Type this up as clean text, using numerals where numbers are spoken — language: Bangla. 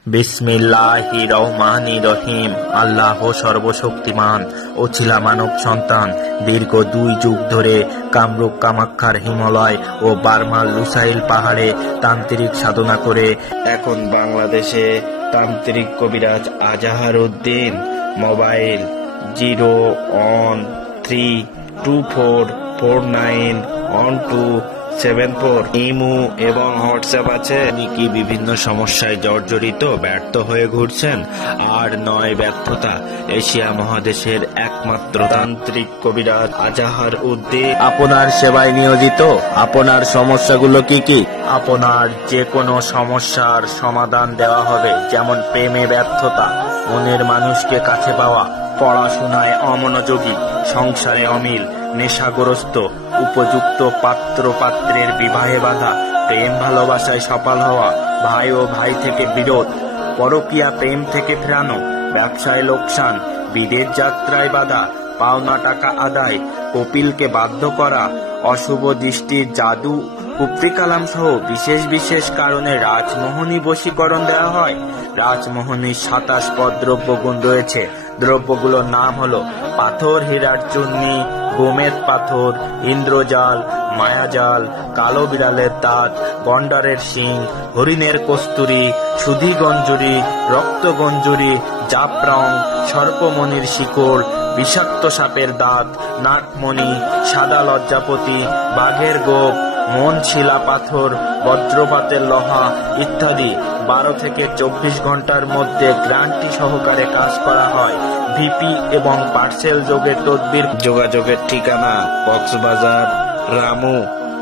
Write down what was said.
বিসমিল্লাহির রহমানির রহিম। আল্লাহ সর্বশক্তিমান ও ছিলা মানব সন্তান। দীর্ঘ 2 যুগ ধরে কামরূপ কামাখ্যার হিমালয় ও বার্মার লুসাইল পাহাড়ে তান্ত্রিক সাধনা করে এখন বাংলাদেশে তান্ত্রিক কবিরাজ আজাহার উদ্দিন। মোবাইল 01324491274। ইমো এবং হোয়াটসঅ্যাপ আছে। আপনি কি বিভিন্ন সমস্যায় জর্জরিত, ব্যর্থ হয়ে ঘুরছেন? আর নয় ব্যর্থতা, এশিয়া মহাদেশের একমাত্র তান্ত্রিক কবিরাজ আজাহার উদ্দিন আপনার সেবায় নিয়োজিত। আপনার সমস্যাগুলো কি কি? আপনার যে কোনো সমস্যার সমাধান দেওয়া হবে, যেমন প্রেমে ব্যর্থতা, মনের মানুষকে কাছে পাওয়া, পড়াশোনায় অমনোযোগী, সংসারে অমিল, নেশাগ্রস্ত, উপযুক্ত পাত্র পাত্রের বিবাহে বাধা, প্রেম ভালোবাসায় সফল হওয়া, ভাই ও ভাই থেকে বিরোধ, পরকীয়া প্রেম থেকে ফেরানো, ব্যবসায় লোকসান, বিদেশ যাত্রায় বাধা, পাওনা টাকা আদায়, কপিলকে বাধ্য করা, অশুভ দৃষ্টির জাদু, কুফরি কালাম সহ বিশেষ বিশেষ কারণে রাজমোহনী বশীকরণ দেওয়া হয়। রাজমোহনীর 27 পদ দ্রব্যগুণ রয়েছে। দ্রব্যগুলোর নাম হলো পাথর, হীরার চূর্ণি, গোমেদ পাথর, ইন্দ্রজাল, মায়াজাল, কালো বিড়ালের দাঁত, গন্ডারের শিং, হরিণের কস্তুরি, সুধি গঞ্জুরি, রক্ত গঞ্জুরি, জাফরং, সর্পমণির শিকড়, বিষাক্ত সাপের দাঁত, নাগমণি, সাদা লজ্জাপতি, বাঘের গোপ, মন শিলা পাথর, বজ্রপাতের লোহা ইত্যাদি 12 থেকে 24 ঘন্টার মধ্যে গ্যারান্টি সহকারে কাজ করা হয়। ভিপি এবং পার্সেল যোগে তদবির। যোগাযোগের ঠিকানা কক্সবাজার রামু